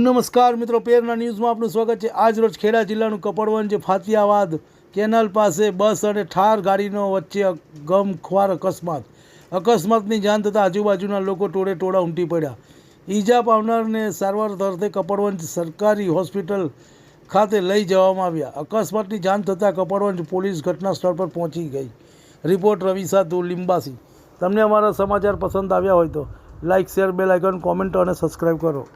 નમસ્કાર મિત્રો, પેરના ન્યૂઝમાં આપનું સ્વાગત છે। આજ રોજ ખેડા જિલ્લાનું કપડવંજ ફાતિયાવાદ કેનાલ પાસે બસ અને ઠાર ગાડીનો વચ્ચે ગમખ્વાર અકસ્માતની જાણ થતાં આજુબાજુના લોકો ટોળે ઉમટી પડ્યા। ઈજા પામનારને સારવાર અર્થે કપડવંજ સરકારી હોસ્પિટલ ખાતે લઈ જવામાં આવ્યા। અકસ્માતની જાણ થતાં કપડવંજ પોલીસ ઘટના સ્થળ પર પહોંચી ગઈ। રિપોર્ટ રવિ સાધુ, લીંબાસી। તમને અમારા સમાચાર પસંદ આવ્યા હોય તો like, share, bell icon, comment અને સબસ્ક્રાઈબ કરો।